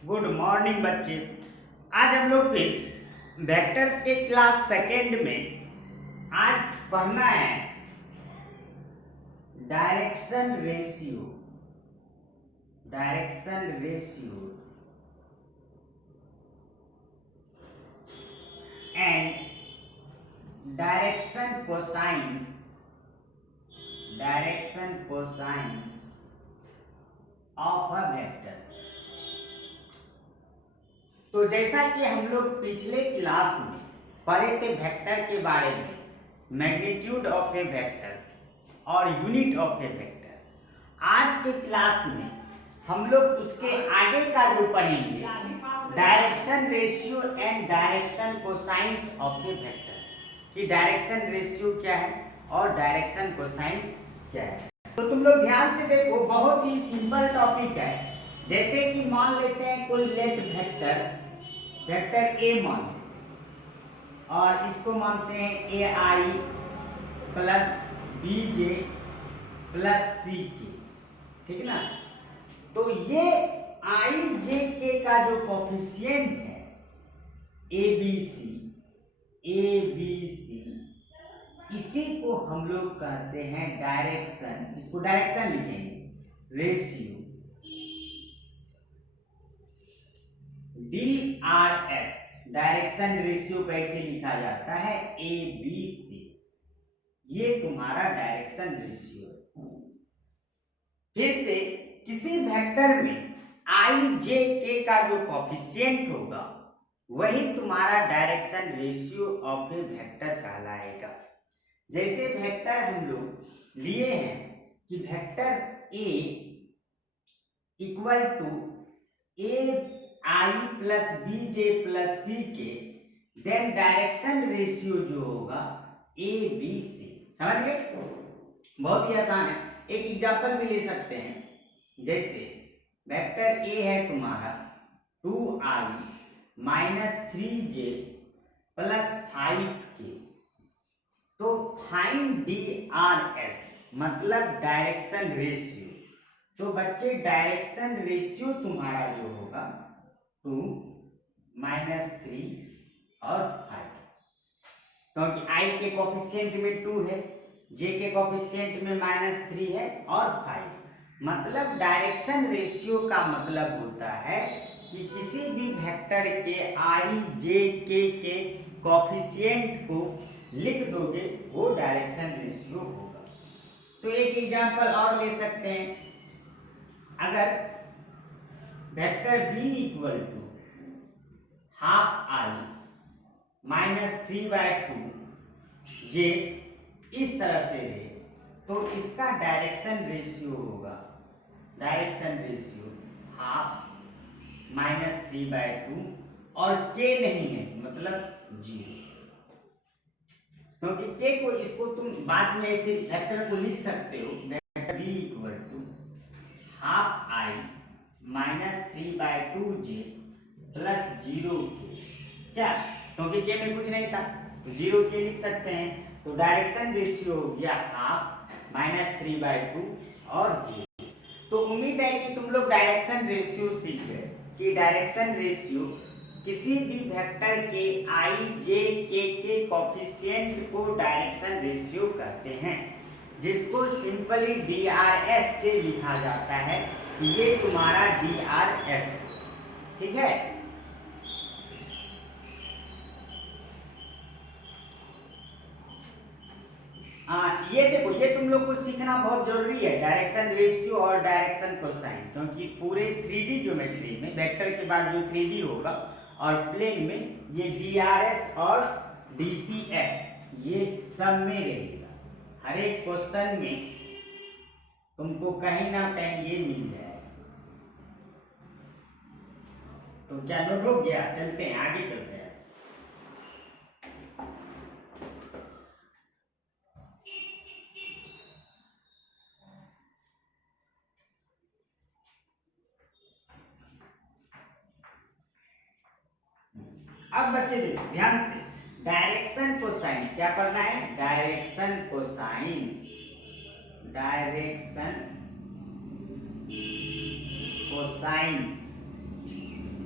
Good morning बच्चे। आज हम लोग फिर वेक्टर्स के क्लास सेकेंड में आज पढ़ना है direction ratio. Direction ratio and direction cosines. Direction cosines of a vector. तो जैसा कि हम लोग पिछले क्लास में पढ़े थे वेक्टर के बारे में, मैग्नीट्यूड ऑफ ए वेक्टर और यूनिट ऑफ ए वेक्टर, आज के क्लास में हम लोग उसके आगे का जो पढ़ेंगे direction ratio and direction cosines of A vector, कि डायरेक्शन रेशियो क्या है और डायरेक्शन कोसाइंस क्या है। तो तुम लोग ध्यान से देखो, बहुत ही सिंपल टॉपिक है। जैसे कि मान लेते हैं कोई लेट वेक्टर ए मान, और इसको मानते हैं ए आई प्लस बी जे प्लस सी के, ठीक है ना। तो ये आई जे के का जो कोफिशिएंट है ए बी सी, इसी को हम लोग कहते हैं डायरेक्शन। इसको डायरेक्शन लिखेंगे रेशियो, DRS। डायरेक्शन रेशियो कैसे लिखा जाता है, ए बी सी, ये तुम्हारा डायरेक्शन रेशियो है। फिर से किसी वेक्टर में आई जे के का जो कोफिशिएंट होगा वही तुम्हारा direction ratio of A vector कहलाएगा। जैसे वेक्टर हम लोग लिए हैं कि vector A equal to A I plus B J plus सी के, देन डायरेक्शन रेशियो जो होगा ए बी सी। समझ गए? बहुत ही आसान है। एक एग्जांपल भी ले सकते हैं। जैसे वेक्टर ए है तुम्हारा 2i minus 3j plus 5k, तो फाइंड DRS मतलब डायरेक्शन रेशियो। तो बच्चे डायरेक्शन रेशियो तुम्हारा जो होगा 2 माइनस 3 और 5, क्योंकि आई के कोफिशिएंट में 2 है, जे के कोफिशिएंट में माइनस 3 है और 5। मतलब डायरेक्शन रेशियो का मतलब होता है कि किसी भी वेक्टर के आई जे के कोफिशिएंट को लिख दोगे वो डायरेक्शन रेशियो होगा। तो एक एग्जांपल और ले सकते हैं। अगर vector b equal to half I minus 3/2 जे इस तरह से है, तो इसका डायरेक्शन रेशियो होगा, डायरेक्शन रेशियो हाफ माइनस 3/2 और k नहीं है मतलब 0, क्योंकि k को इसको तुम बाद में ऐसे वेक्टर को लिख सकते हो। Vector b equal to half I minus 3/2 J plus 0k, क्या, क्योंकि k में कुछ नहीं था तो 0k लिख सकते हैं। तो डायरेक्शन रेशियो हो गया हाफ माइनस 3/2 और 0। तो उम्मीद है कि तुम लोग डायरेक्शन रेशियो सीख गए कि डायरेक्शन रेशियो किसी भी वेक्टर के आई जे के कोफिशिएंट को डायरेक्शन रेशियो कहते हैं, जिसको सिंपली DRS से लिखा जाता है कि ये तुम्हारा DRS, ठीक है। ये देखो, ये तुम लोग को सीखना बहुत जरूरी है, डायरेक्शन रेशियो और डायरेक्शन कोसाइन, क्योंकि पूरे 3D ज्योमेट्री में वेक्टर के बाद जो 3D होगा और प्लेन में ये DRS और DCS ये सब में रहेगा। हर एक क्वेश्चन में तुमको कहीं ना कहीं ये मिल जाएगा। तो क्या नोट हो गया? चलते हैं, आगे चलते हैं। अब बच्चे देखो ध्यान से, डायरेक्शन कोसाइंस क्या पढ़ना है, डायरेक्शन कोसाइंस, डायरेक्शन कोसाइंस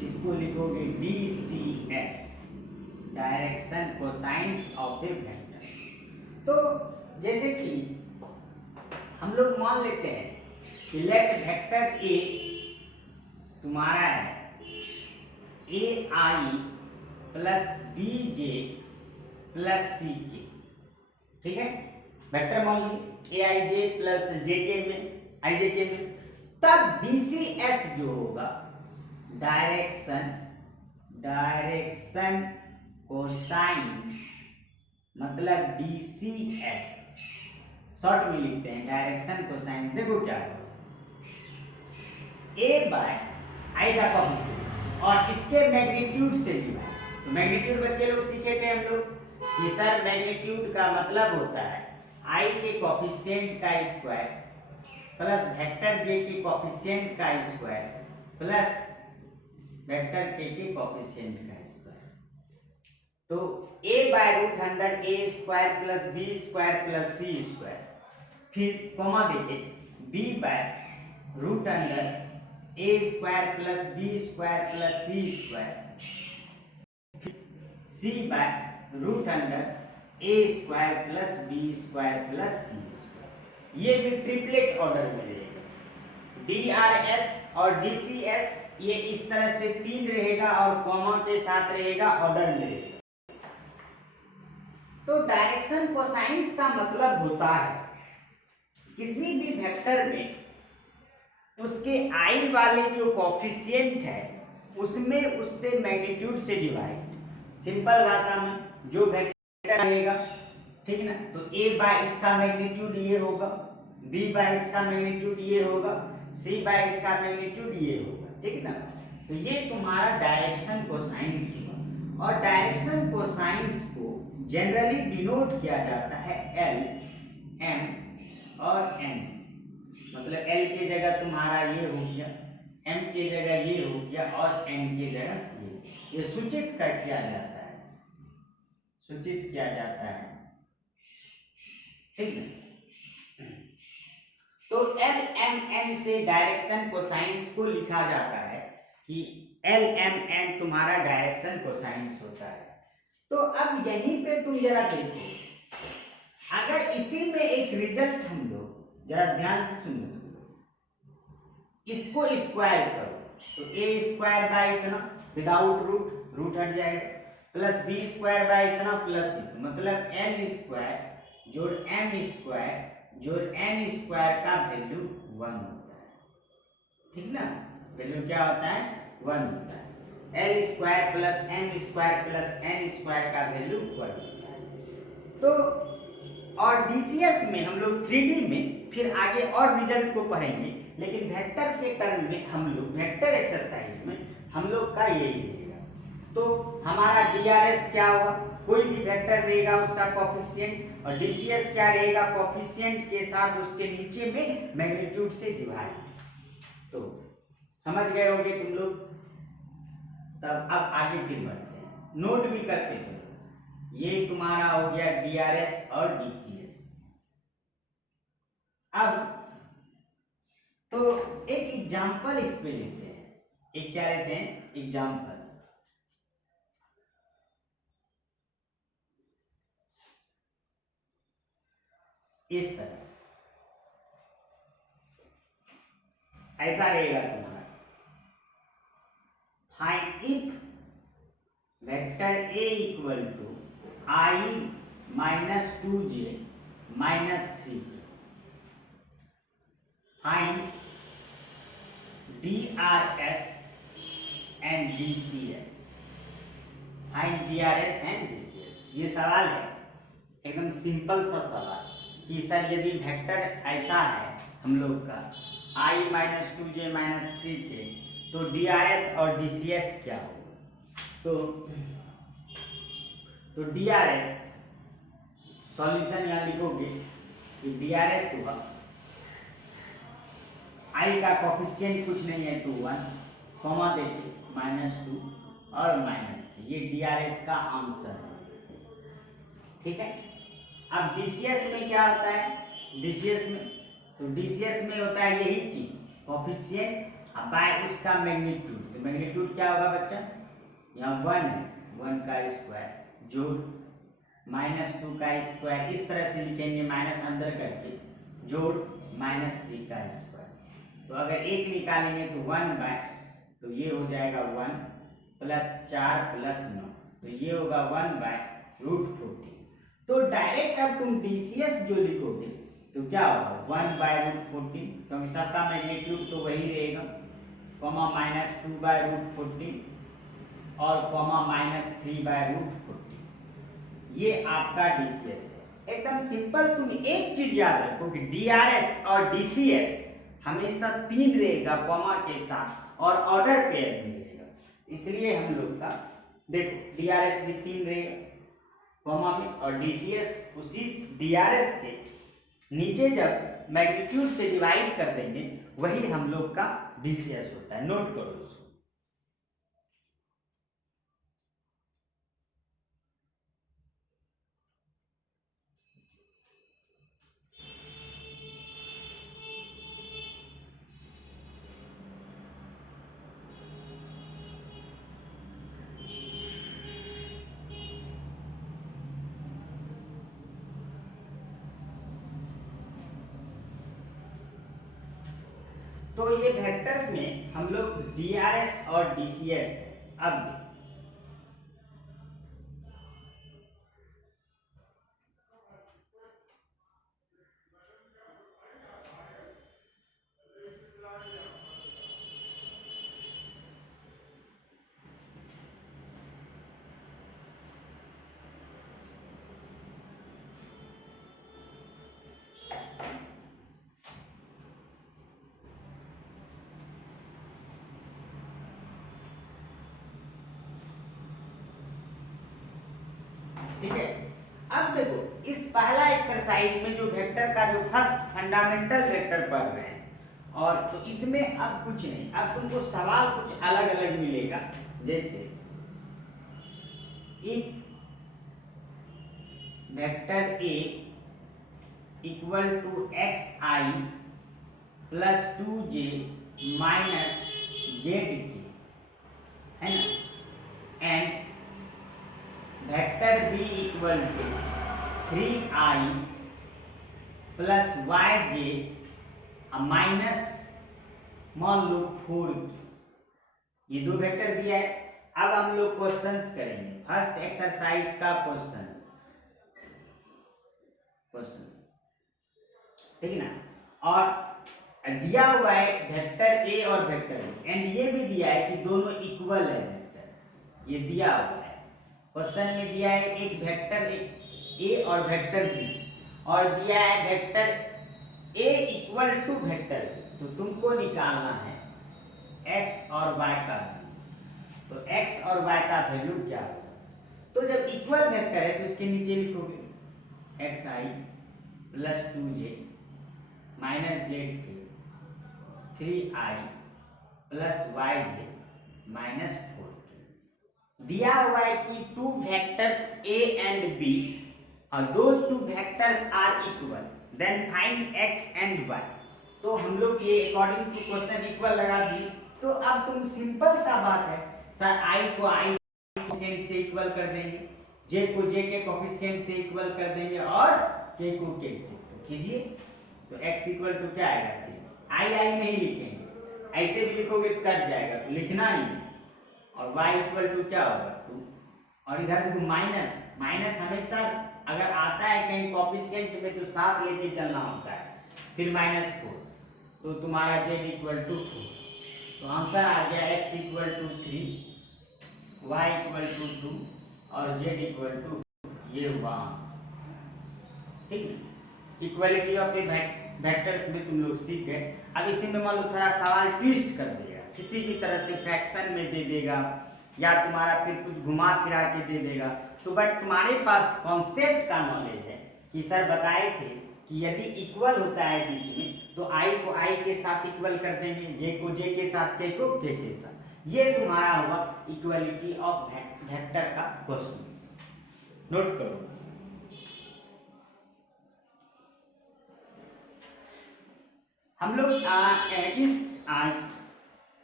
इसको लिखोगे DCS, direction cosines of A vector. तो जैसे कि हम लोग मान लेते हैं कि लेट वेक्टर ए तुम्हारा है AI plus BJ plus CK, ठीक है, वेक्टर मान लीजिए AIJ प्लस JK में IJK में, तब DCS जो होगा डायरेक्शन कोसाइंस, मतलब DCS शॉर्ट में लिखते हैं डायरेक्शन कोसाइंस। देखो क्या होगा, A बाय आई का कोएफिशिएंट और इसके मैग्नीट्यूड से डिवाइड। तो मैग्नीट्यूड बच्चे लोग सीखे थे हम लोग कि सर मैग्नीट्यूड का मतलब होता है आई के कोएफिशिएंट का स्क्वायर प्लस वेक्टर जे के कोएफिशिएंट का स्क्वायर प्लस वेक्टर के कोएफिशिएंट का स्क्वायर। तो a by root under A square plus B square plus C square, फिर कॉमा देके b by root under A square plus B square plus C square, C by root under A square plus B square plus C square. ये भी triplet order में रहेगा। DRS और DCS ये इस तरह से 3 रहेगा और कॉमा के साथ रहेगा, ऑर्डर में रहेगा। तो डायरेक्शन कोसाइंस का मतलब होता है किसी भी वेक्टर में उसके आई वाले जो कोएफिशिएंट है उसमें उससे मैग्नीट्यूड से डिवाइड। सिंपल भाषा में जो वेक्टर रहेगा, ठीक है ना, तो a बाय इसका मैग्नीट्यूड ये होगा, b बाय इसका मैग्नीट्यूड ये होगा, c बाय इसका मैग्नीट्यूड ये होगा, ठीक है ना। तो ये तुम्हारा डायरेक्शन कोसाइंस हुआ। और डायरेक्शन कोसाइंस को जनरली डिनोट किया जाता है L, M और N से। मतलब L की जगह तुम्हारा ये हो गया, M की जगह ये हो गया और N की जगह ये सूचित कर किया जाता है, सूचित किया जाता है, ठीक है। तो L, M, N से डायरेक्शन कोसाइंस को लिखा जाता है कि L, M, N तुम्हारा डायरेक्शन कोसाइंस होता है। तो अब यहीं पे तुम जरा देखो, अगर इसी में एक रिजल्ट हम लोग जरा ध्यान से सुनो, इसको स्क्वायर करो तो ए स्क्वायर बाय इतना विदाउट रूट, रूट हट जाएगा, प्लस बी स्क्वायर बाय इतना प्लस सी, मतलब एल स्क्वायर जोड़ एम स्क्वायर जोड़ एन स्क्वायर का वैल्यू 1 होता है, ठीक ना। वैल्यू क्या होता है, 1 होता है। L square plus M square plus N square का वैल्यू 1 होता है। तो और डीसीएस में हम लोग 3D में फिर आगे और रिजल्ट को पढ़ेंगे, लेकिन वेक्टर के टर्म में हम लोग वेक्टर एक्सरसाइज में हम लोग का यही रहेगा। तो हमारा डीआरएस क्या होगा, कोई भी वेक्टर रहेगा उसका कोएफिशिएंट, और डीसीएस क्या रहेगा, कोएफिशिएंट के साथ उसके नीचे में मैग्नीट्यूड से डिवाइड। तो समझ गए होंगे तुम लोग। तब अब आगे फिर बढ़ते हैं, नोट भी करते चलो। ये तुम्हारा हो गया डीआरएस और डीसीएस। अब तो एक एग्जांपल इस पे लेते हैं, एक क्या लेते हैं, एग्जांपल। इस तरह से ऐसा रहेगा तुम्हारा, find if vector A equal to I minus 2j minus 3k, find DRS and DCS, find DRS and DCS। ये सवाल है एकदम सिंपल सा सवाल कि सर यदि वेक्टर ऐसा है हम लोग का I minus 2j minus 3k, तो DRS और DCS क्या होगा। तो DRS सॉल्यूशन यहाँ लिखोगे कि DRS होगा, I का कोएफिशिएंट कुछ नहीं है 2 1, कॉमा देके -2 और -3, ये DRS का आंसर है, ठीक है। अब DCS में क्या होता है, DCS में तो DCS में होता है यही चीज, कोएफिशिएंट अब बाय उसका मैग्नीट्यूड, तो मैग्नीट्यूड क्या होगा बच्चा, यहाँ 1 है, 1 का स्क्वायर जोड़ -2 का स्क्वायर, इस तरह से लिखेंगे माइनस अंदर करके, जोड़ -3 का स्क्वायर। तो अगर एक निकालेंगे तो 1 बाय, तो ये हो जाएगा 1 + 4 + 9, तो ये होगा 1 बाय √14। तो डायरेक्ट अब तुम डीसीएस जो लिखोगे तो क्या होगा 1 बाय √14, क्योंकि सबका मैग्नीट्यूड तो वही रहेगा, कॉमा -2 बाय √14 और कॉमा -3 बाय √14। ये आपका डीसीएस है, एकदम सिंपल। तुम एक चीज याद रखो कि डीआरएस और डीसीएस हमेशा 3 रहेगा कॉमा के साथ और ऑर्डर पेयर में रहेगा, इसलिए हम लोग का देखो डीआरएस भी 3 रहेगा कॉमा में, और डीसीएस उसी डीआरएस के नीचे जब मैग्नीट्यूड से डिवाइड कर देंगे वही हम लोग का डीसीएस होता है, नोट करो उसको। तो ये वेक्टर में हम लोग डीआरएस और डीसीएस अब ठीक है। अब देखो इस पहला एक्सरसाइज में जो वेक्टर का जो फर्स्ट फंडामेंटल वेक्टर पढ़ रहे हैं, और तो इसमें अब कुछ नहीं, अब तुमको सवाल कुछ अलग अलग मिलेगा, जैसे एक vector A equal to xi plus 2j minus Z के, है ना, and vector B equal to 3i plus yj minus मान लो 4, ये दो वेक्टर दिया है। अब हम लोग क्वेश्चंस करेंगे, फर्स्ट एक्सरसाइज का क्वेश्चन, ठीक है ना, और दिया हुआ है वेक्टर ए और वेक्टर बी, एंड ये भी दिया है कि दोनों इक्वल है वेक्टर, ये दिया हुआ है क्वेश्चन में, दिया है एक वेक्टर ए और वेक्टर बी, और दिया है vector A equal to vector B, तो तुमको निकालना है x और y का, तो x और y का वैल्यू क्या होगा। तो जब इक्वल वेक्टर है तो इसके नीचे लिखोगे xi plus 2j minus Z के 3i प्लस yj माइनस 4। दिया हुआ है कि two vectors a and b, those two vectors are equal, then find x and y। तो हम लोग ये अकॉर्डिंग टू क्वेश्चन इक्वल लगा दिए। तो अब तुम सिंपल सा बात है सर, i को i कोएफिशिएंट से इक्वल कर देंगे, j को j के कोएफिशिएंट से इक्वल कर देंगे, और k को k से, तो कीजिए। तो x इक्वल टू क्या आएगा 3, i नहीं लिखेंगे, ऐसे भी लिखोगे तो कट जाएगा, तो लिखना नहीं, और y इक्वल टू क्या होगा 2, और इधर देखो माइनस, माइनस हमेशा अगर आता है कहीं कोएफिशिएंट में तो साथ लेके चलना होता है, फिर -4, तो तुम्हारा z इक्वल टू 4, तो आंसर आ गया x equal to 3, y equal to 2 और z इक्वल टू, ये हुआ आंसर। ठीक, इक्वालिटी ऑफ द वेक्टर्स में तुम लोग सीख गए। अब इसी में मान लो थोड़ा सवाल ट्विस्ट कर देगा, किसी भी तरह से फ्रैक्शन में दे देगा, या तुम्हारा फिर कुछ घुमा फिरा के दे देगा, तो बट तुम्हारे पास कॉन्सेप्ट का नॉलेज है कि सर बताए थे कि यदि इक्वल होता है बीच में तो i को i के साथ इक्वल कर देंगे, j को j के साथ, k को k के साथ। ये तुम्हारा हुआ इक्वालिटी ऑफ वेक्टर का क्वेश्चन, नोट करो। हम लोग इस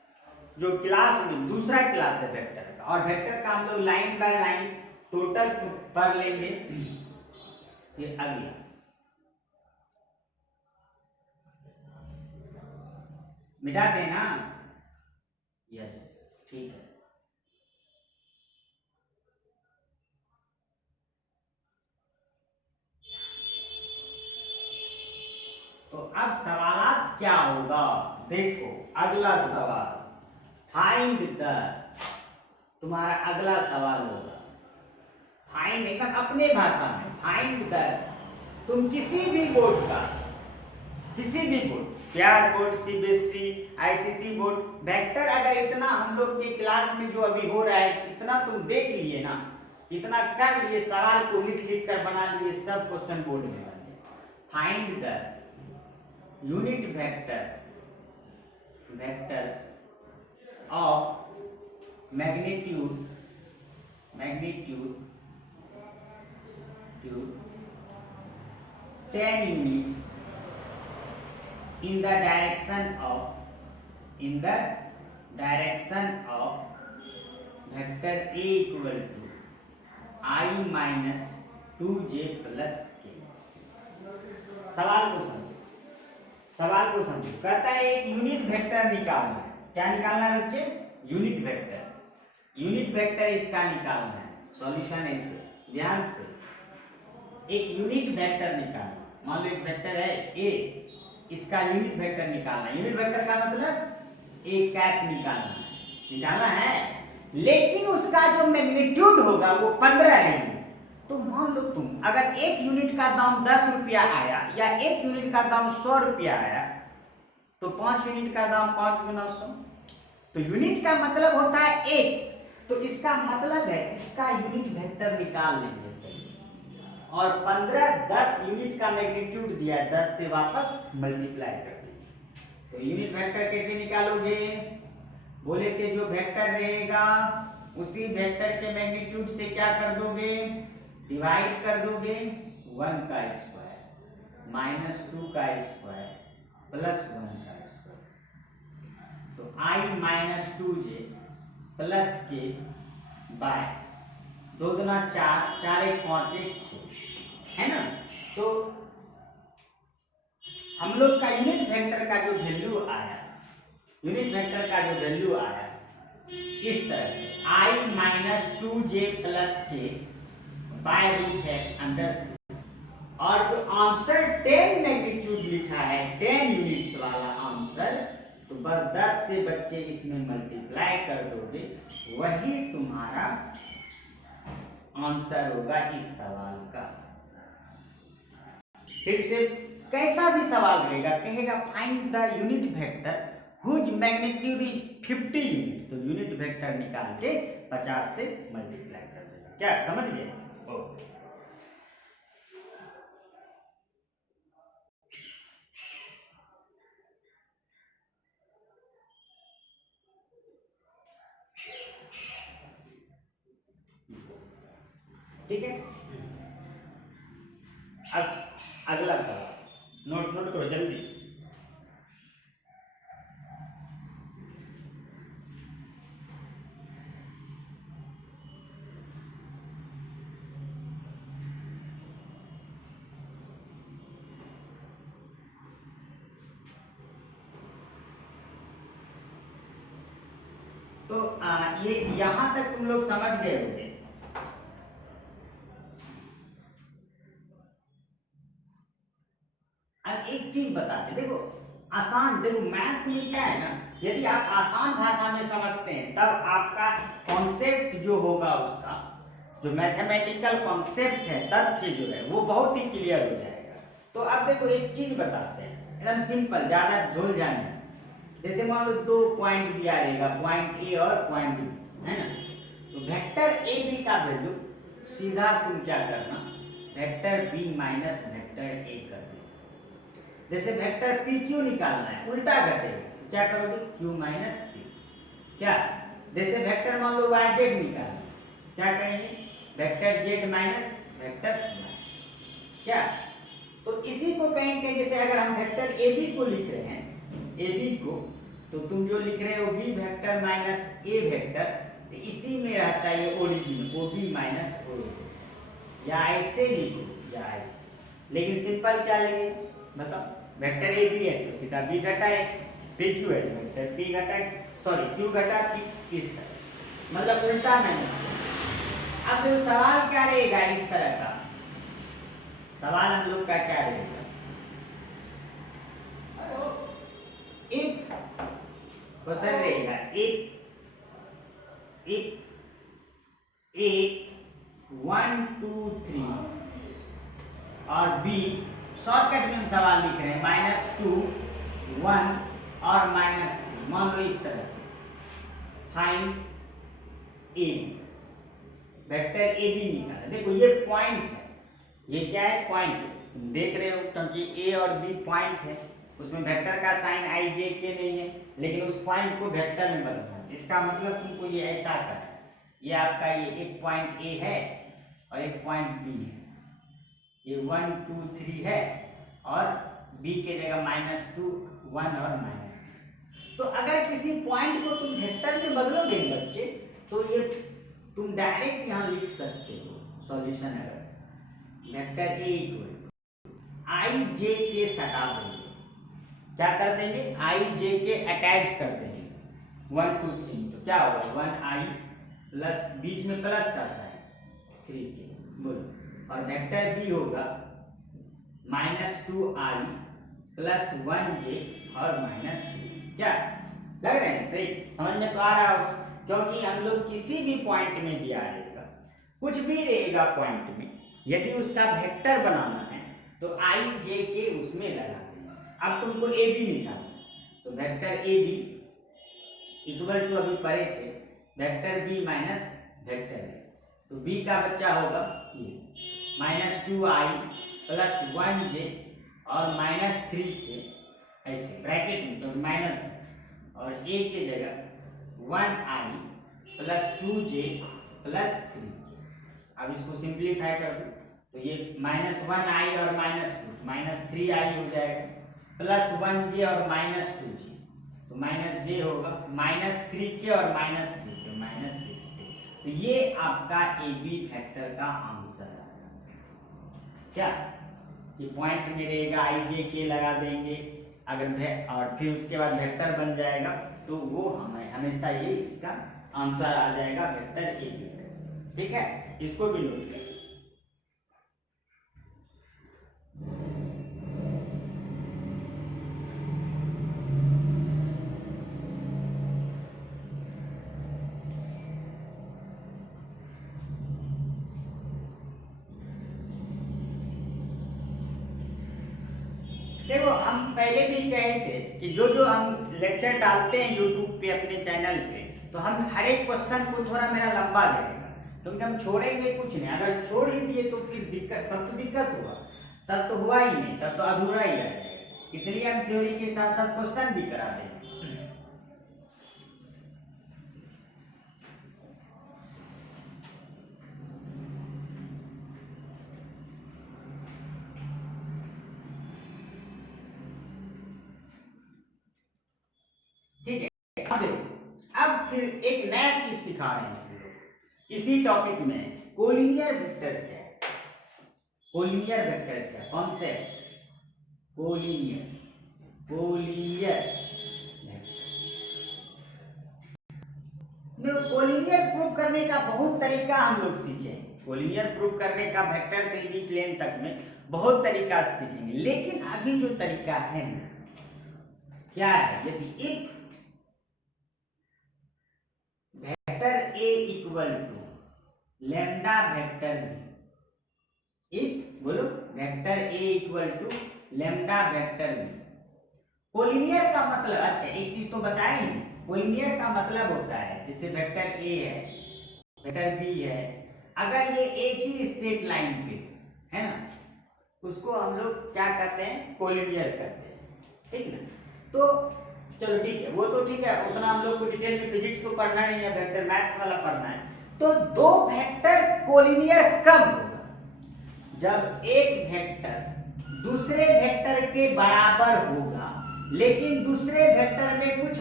जो क्लास में दूसरा क्लास है वेक्टर का, और वेक्टर का हम लोग लाइन बाय लाइन टोटल पढ़ लेंगे। फिर अगला मिटा देना, यस ठीक है। तो अब सवाल क्या होगा, देखो अगला सवाल फाइंड द, तुम्हारा अगला सवाल होगा फाइंड, एकदम अपने भाषा में फाइंड द, तुम किसी भी बोर्ड का, किसी भी बोर्ड, प्यार board, CBSE, ICC board, vector अगर इतना हम लोग के क्लास में जो अभी हो रहा है इतना तुम देख लिए ना, इतना कर लिए, सवाल को लिख लिख कर बना लिए, सब क्वेश्चन बोर्ड में बन गए। Find the unit vector, vector of magnitude, magnitude 10 units in the direction of, in the direction of vector a equal to I minus 2j plus k। सवाल को समझो, सवाल को समझो, कहता है एक यूनिट वेक्टर निकालना है। क्या निकालना है बच्चे? यूनिट वेक्टर, यूनिट वेक्टर इसका निकालना है। सॉल्यूशन है इससे, ध्यान से, एक यूनिट वेक्टर निकालना, मान लो एक वेक्टर है ए, इसका यूनिट वेक्टर निकालना है। यूनिट वेक्टर का मतलब ए कैप निकालना है, निकालना है, लेकिन उसका जो मैग्नीट्यूड होगा वो 15 है। तो मान लो तुम अगर एक यूनिट का दाम 10 रुपया आया या एक यूनिट का दाम 100 रुपया आया, तो 5 यूनिट का दाम 5 गुना 100, तो यूनिट का मतलब होता है एक, तो इसका मतलब है इसका यूनिट वेक्टर निकाल लेंगे, और 15 10 यूनिट का मैग्नीट्यूड दिया है, 10 से वापस मल्टीप्लाई कर देंगे। तो यूनिट वेक्टर कैसे निकालोगे? बोले थे जो वेक्टर रहेगा उसी वेक्टर के मैग्नीट्यूड से क्या कर दोगे? डिवाइड कर दोगे, 1 का स्क्वायर माइनस 2 का स्क्वायर प्लस 1 का स्क्वायर। तो i माइनस 2j प्लस के बाय 2 दूना 4, 4 1 5 1 6, है ना। तो हम लोग का यूनिट वेक्टर का जो वैल्यू आया, यूनिट वेक्टर का जो वैल्यू आया इस तरह से i माइनस 2j प्लस के बाय रूट है अंडर 6, और जो आंसर 10 मैग्नीट्यूड लिखा है 10 यूनिट्स वाला आंसर, तो बस 10 से बच्चे इसमें मल्टीप्लाई कर दोगे, वही तुम्हारा आंसर होगा इस सवाल का। फिर से कैसा भी सवाल रहेगा, कहेगा find the unit vector whose magnitude is 50 unit, तो यूनिट वेक्टर निकाल के 50 से मल्टीप्लाई कर देगा। क्या समझ गए? ओके, ठीक है। अब अगला सवाल नोट करो जल्दी। तो ये यहां तक तुम लोग समझ गए होंगे। अब एक चीज बताते, देखो आसान, देखो मैथ्स में क्या है ना, यदि आप आसान भाषा में समझते हैं तब आपका कॉन्सेप्ट जो होगा, उसका जो मैथमेटिकल कॉन्सेप्ट है, तथ्य जो है वो बहुत ही क्लियर हो जाएगा। तो अब देखो एक चीज बताते हैं, एकदम सिंपल, ज्यादा झोल जाने। जैसे मान लो 2 पॉइंट दिया रहेगा, पॉइंट ए और पॉइंट बी, है ना। तो वेक्टर ए बी का वैल्यू सीधा तुम क्या करना, vector B minus vector A कर दो। जैसे वेक्टर पी क्यू निकालना है, उल्टा घटेगा, क्या करोगे, क्यू माइनस पी। क्या, जैसे वेक्टर मान लो वाई जेड निकालना, क्या करेंगे, vector Z minus vector Y. क्या, तो इसी को कहेंगे, जैसे अगर हम वेक्टर ए बी को लिख रहे हैं, ए बी को, तो तुम जो लिख रहे हो बी वेक्टर माइनस ए वेक्टर, तो इसी में रहता है ये origin, O B minus origin, या ऐसे लिखो या ऐसे, लेकिन सिंपल क्या लगे बताओ, वेक्टर ए बी है तो सीधा बी घटा है, पी क्यू है वेक्टर पी घटा, सॉरी क्यू घटा पी, इस तरह, मतलब उल्टा मैंने। अब जो सवाल क्या रहेगा इस तरह का सवाल हम लोग का क्या रहेगा, इफ क्वेश्चन रहेगा इफ ए 1 2 3 और बी, शॉर्टकट में हम सवाल लिख रहे हैं -2 1 और -3, मान लो इस तरह से, find A vector A B निकाला। देखो ये पॉइंट है, ये क्या है पॉइंट है, तुम देख रहे हो क्योंकि ए और बी पॉइंट है, उसमें वेक्टर का साइन आई जे के नहीं है, लेकिन उस पॉइंट को वेक्टर में बदलना है। इसका मतलब तुमको ये ऐसा करना है, ये आपका ये एक पॉइंट ए है और एक पॉइंट बी है, ये 1 2 3 है और बी के जगह -2 1 और -3। तो अगर किसी पॉइंट को तुम वेक्टर में बदलोगे बच्चे, तो ये तुम डायरेक्ट यहाँ लिख सकते हो सॉल्यूशन, अगर वेक्टर ए इक्वल आई जे के सटा देंगे, क्या कर देंगे आई जे के अटैच कर देंगे 1 2 3, तो क्या होगा 1 आई प्लस बीच में प्लस का साइन 3 के, बोलो, और वेक्टर बी होगा -2 आई प्लस 1 जे और -3। क्या लग रहा है सही, समझ में तो आ रहा होगा, क्योंकि हम लोग किसी भी पॉइंट में दिया रहेगा, कुछ भी रहेगा पॉइंट में, यदि उसका वेक्टर बनाना है तो आई जे के उसमें लगा देंगे। अब तुमको ए बी निकालना, तो vector A B equal to अभी पढ़े थे vector B minus vector A, तो बी का बच्चा होगा ये -2 आई प्लस 1 जे और -3 के, ऐसे ब्रैकेट में तो माइनस, और ए के जगह 1 आई प्लस 2 जे प्लस 3। अब इसको सिंप्लीफाई कर दो, तो ये -1 आई और -2 -3 आई हो जाएगा, प्लस 1 जे और -2 जे, तो माइनस जे होगा -3 के और -3 के -6 के, तो ये आपका ए बी वेक्टर का आंसर है। क्या ये पॉइंट में रहेगा आई जे के लगा देंगे, अगर और फिर उसके बाद वेक्टर बन जाएगा, तो वो हमें हमेशा ये इसका आंसर आ जाएगा वेक्टर ए बी। ठीक है, इसको भी नोट करें। देखो हम पहले भी कहे थे कि जो जो हम लेक्चर डालते हैं यूट्यूब पे अपने चैनल पे, तो हम हर एक क्वेश्चन को थोड़ा मेरा लंबा जाएगा, क्योंकि हम छोड़ेंगे कुछ नहीं, अगर छोड़ ही दिए तो फिर दिक्कत, तब तो दिक्कत हुआ, तब तो हुआ ही नहीं, तब तो अधूरा ही रह जाएगा, इसलिए हम थ्योरी के साथ साथ क्वेश्चन भी करा देंगे। ठीक है, अब फिर एक नया चीज सिखा रहे हैं हम लोग इसी टॉपिक में, कोलिनियर वेक्टर क्या है, कोलिनियर वेक्टर क्या, कॉन्सेप्ट कोलिनियर कोलिनियर प्रूव करने का बहुत तरीका हम लोग सीखे, कोलिनियर प्रूव करने का वेक्टर 3D प्लेन तक में बहुत तरीका सीखेंगे, लेकिन अभी जो तरीका है क्या है, यदि एक vector A equal to lambda vector B, if बोलो vector A equal to lambda vector B, collinear का मतलब, अच्छा एक चीज तो बताए नहीं, कोलिनियर का मतलब होता है जैसे वेक्टर ए है वेक्टर बी है, अगर ये एक ही स्ट्रेट लाइन पे है ना, उसको हम लोग क्या कहते हैं, कोलिनियर कहते हैं, ठीक ना। तो चलो ठीक है, वो तो ठीक है, उतना हम लोग को डिटेल में फिजिक्स तो पढ़ना नहीं है, वेक्टर मैथ्स वाला पढ़ना है। तो दो वेक्टर कोलिनियर कब होगा, जब एक वेक्टर दूसरे वेक्टर के बराबर होगा, लेकिन दूसरे वेक्टर में कुछ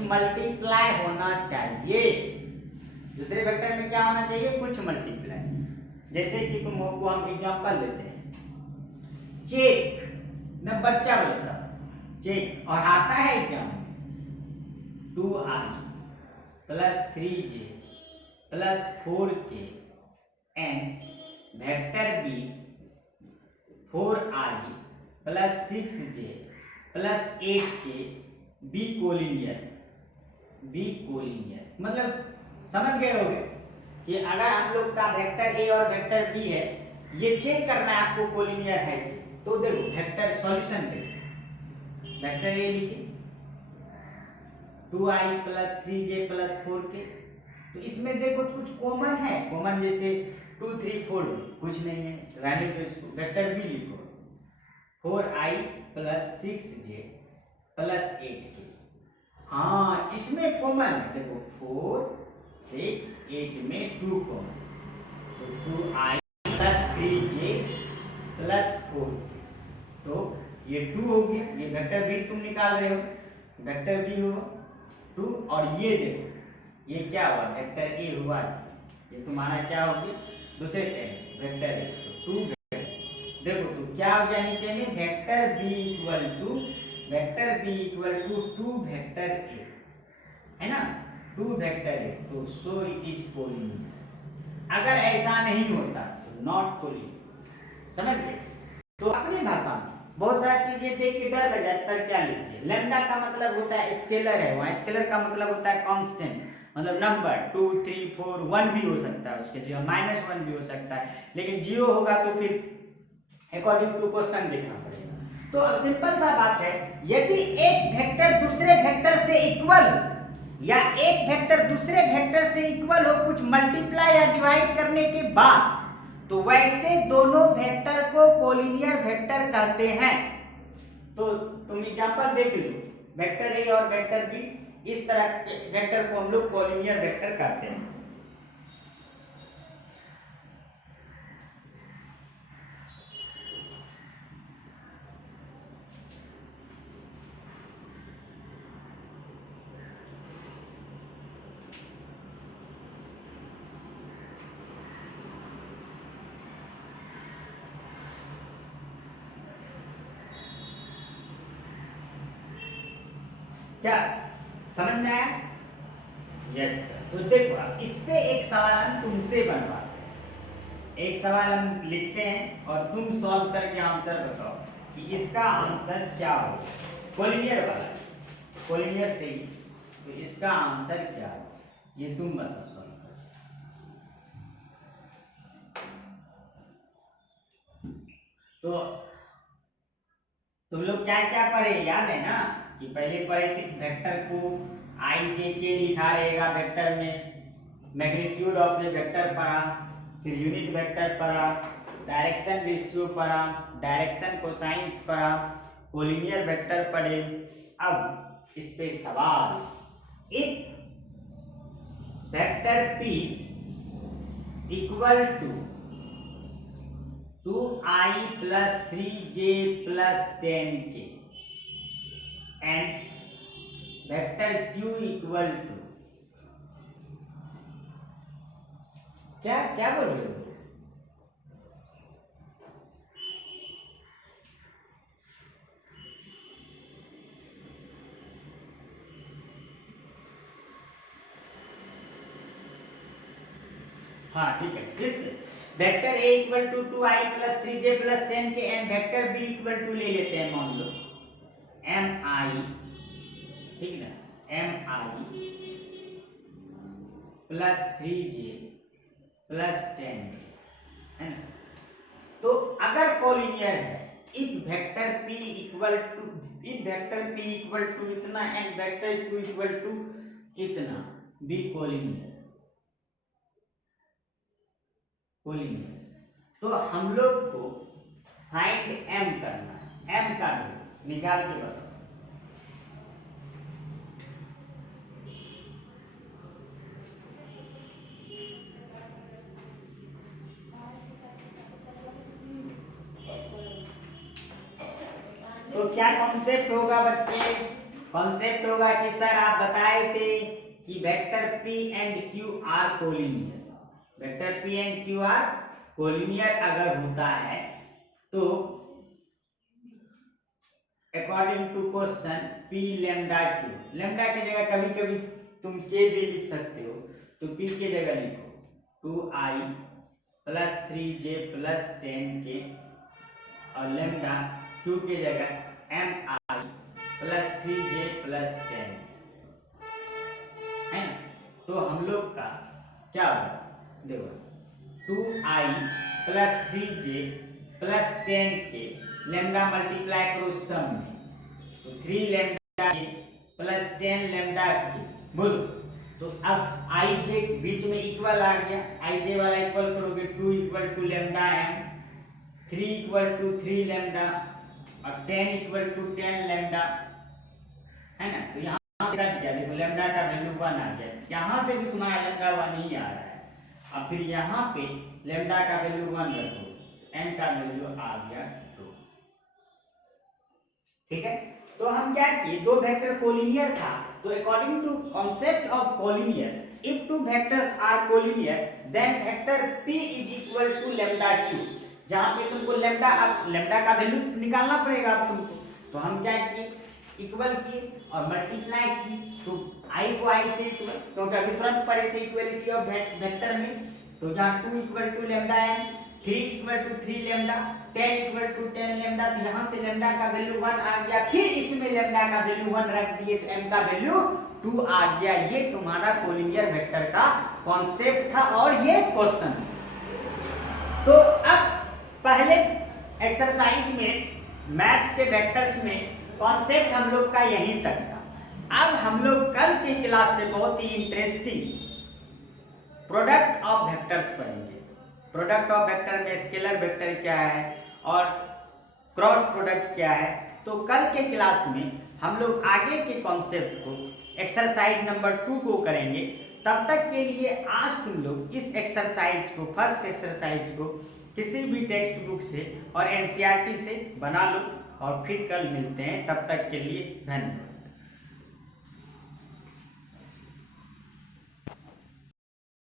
मल्टीप्लाई होना चाहिए। दूसरे वेक्टर में क्या होना चाहिए? कुछ मल्टीप्लाई। जैसे कि तुमको हम एग्जांपल देते हैं, चेक न बच्चा वैसा चेक, और आता है exam 2i plus 3j plus 4k and vector B 4i plus 6j plus 8k B collinear. मतलब समझ गए होगे कि अगर हम लोग का वेक्टर ए और वेक्टर बी है, ये चेक करना है आपको कोलिनियर है। तो देखो वेक्टर सॉल्यूशन कैसे, वेक्टर ए लिखिए 2i plus 3j plus 4k। तो इसमें देखो कुछ कॉमन है, कॉमन जैसे 2 3 4 कुछ नहीं है, रहने दो इसको। वेक्टर बी लिखो 4i plus 6j plus 8k। हाँ इसमें कॉमन है, देखो 4 6 8 में 2 कॉमन, तो 2i प्लस 3j प्लस 4। तो ये 2 हो गया, ये वेक्टर बी तुम निकाल रहे हो, वेक्टर बी हुआ 2, और ये देखो ये क्या हुआ, वेक्टर ए हुआ, ये तुम्हारा क्या हो गया दूसरे टेंस वेक्टर ए, तो 2 देखो तो क्या हो गया नीचे में, vector B equal to 2 vector A, है ना, 2 वेक्टर ए, तो सो इट इज कोलिनियर। अगर ऐसा नहीं होता तो नॉट कोलिनियर। समझ गए? तो अपनी भाषा में बहुत सारी चीजें देख के डर लग जाए, सर क्या लिख दिए। लैम्डा का मतलब होता है स्केलर है, वहाँ स्केलर का मतलब होता है कांस्टेंट, मतलब नंबर 2 3 4 1 भी हो सकता है, उसके जगह -1 भी हो सकता है, लेकिन 0 होगा तो फिर अकॉर्डिंग टू क्वेश्चन देखना पड़ेगा। तो अब सिंपल सा बात है, यदि एक वेक्टर दूसरे वेक्टर से इक्वल या एक वेक्टर दूसरे वेक्टर से इक्वल हो कुछ मल्टीप्लाई या डिवाइड करने के बाद, तो वैसे दोनों वेक्टर को कोलिनियर वेक्टर कहते हैं। तो तुम एग्जांपल देख लो, वेक्टर ए और वेक्टर बी, इस तरह के वेक्टर को हम लोग कोलिनियर वेक्टर कहते हैं। क्या समझ में आया? Yes sir. तो देखो इस पे एक सवाल हम तुमसे बनवाते हैं, एक सवाल हम लिखते हैं और तुम सॉल्व करके आंसर बताओ कि इसका आंसर क्या हो, कोलिनियर वाला, कोलिनियर से ही, तो इसका आंसर क्या हो ये तुम बताओ सॉल्व कर। तो तुम लोग क्या क्या पढ़े याद है ना, कि पहले पढ़े थे वेक्टर को आई जे के लिखा रहेगा वेक्टर में, मैग्नीट्यूड ऑफ द वेक्टर पढ़ा, फिर यूनिट वेक्टर पढ़ा, डायरेक्शन रेशियो पढ़ा, डायरेक्शन कोसाइंस पढ़ा, कोलिनियर वेक्टर पढ़े। अब इस पे सवाल, if vector P equal to 2i plus 3j plus 10k and vector Q equal to, क्या क्या बोल रहे हो? हाँ ठीक है, फिर vector A equal to 2i plus 3j plus 10k and vector B equal to ले लेते हैं, मान लो mi, ठीक ना, mi प्लस 3j प्लस 10 है ना। तो अगर कोलिनियर है, if vector P equal to इतना and vector Q equal to इतना, बी कोलिनियर, तो हम लोग को फाइंड m करना है, m का निकाल के बताओ। तो क्या कॉन्सेप्ट होगा बच्चे, कॉन्सेप्ट होगा कि सर आप बताए थे कि vector P and Q are collinear, vector P and Q are collinear अगर होता है तो according to question P lambda Q, lambda की जगह कभी कभी तुम K भी लिख सकते हो, तो P की जगह लिखो 2i plus 3j plus 10k और लैम्डा Q की जगह mi प्लस 3j प्लस 10 है। तो हम लोग का क्या होगा, देखो 2i plus 3j plus 10k lambda multiply करो सम में, तो 3 लैम्डा प्लस 10 लैम्डा के बोलो। तो अब i j बीच में इक्वल आ गया, i j वाला इक्वल करोगे 2 equal to lambda m, 3 equal to 3 lambda और 10 इक्वल टू 10 लैम्डा, है ना। तो यहाँ से कट गया, देखो लैम्डा का वैल्यू 1 आ गया, यहाँ से भी तुम्हारा लैम्डा 1 ही आ रहा है। अब फिर यहाँ पे लैम्डा का वैल्यू 1 रखो, n का वैल्यू आ गया 2, ठीक है। तो हम क्या किए, दो वेक्टर कोलिनियर था, तो according to concept of collinear, if two vectors are collinear then vector p is equal to lambda q, जहां पे तुमको लैम्डा, अब लैम्डा का वैल्यू निकालना पड़ेगा अब तुमको, तो हम क्या किए, इक्वल किए और मल्टीप्लाई की, तो i को i से इक्वल, क्योंकि अभी तुरंत पढ़े थे इक्वलिटी ऑफ वेक्टर में, तो जहां 2 equal to lambda m, 3 equal to 3 lambda, 10 equal to 10 lambda, तो यहां से लैम्डा का वैल्यू 1 आ गया, फिर इसमें लैम्डा का वैल्यू 1 रख दिए तो m का वैल्यू 2 आ गया। ये तुम्हारा कोलिनियर वेक्टर का कॉन्सेप्ट था और ये क्वेश्चन। तो अब पहले एक्सरसाइज में मैथ्स के वेक्टर्स में कॉन्सेप्ट हम लोग का यहीं तक था। अब हम लोग कल की क्लास से बहुत ही इंटरेस्टिंग प्रोडक्ट ऑफ वेक्टर्स पढ़ेंगे। प्रोडक्ट ऑफ वेक्टर में स्केलर वेक्टर क्या है और क्रॉस प्रोडक्ट क्या है, तो कल के क्लास में हम लोग आगे के कॉन्सेप्ट को एक्सरसाइज नंबर 2 को करेंगे। तब तक के लिए आज तुम लोग इस एक्सरसाइज को, फर्स्ट एक्सरसाइज को किसी भी टेक्स्ट बुक से और एनसीईआरटी से बना लो और फिर कल मिलते हैं। तब तक के लिए धन्यवाद।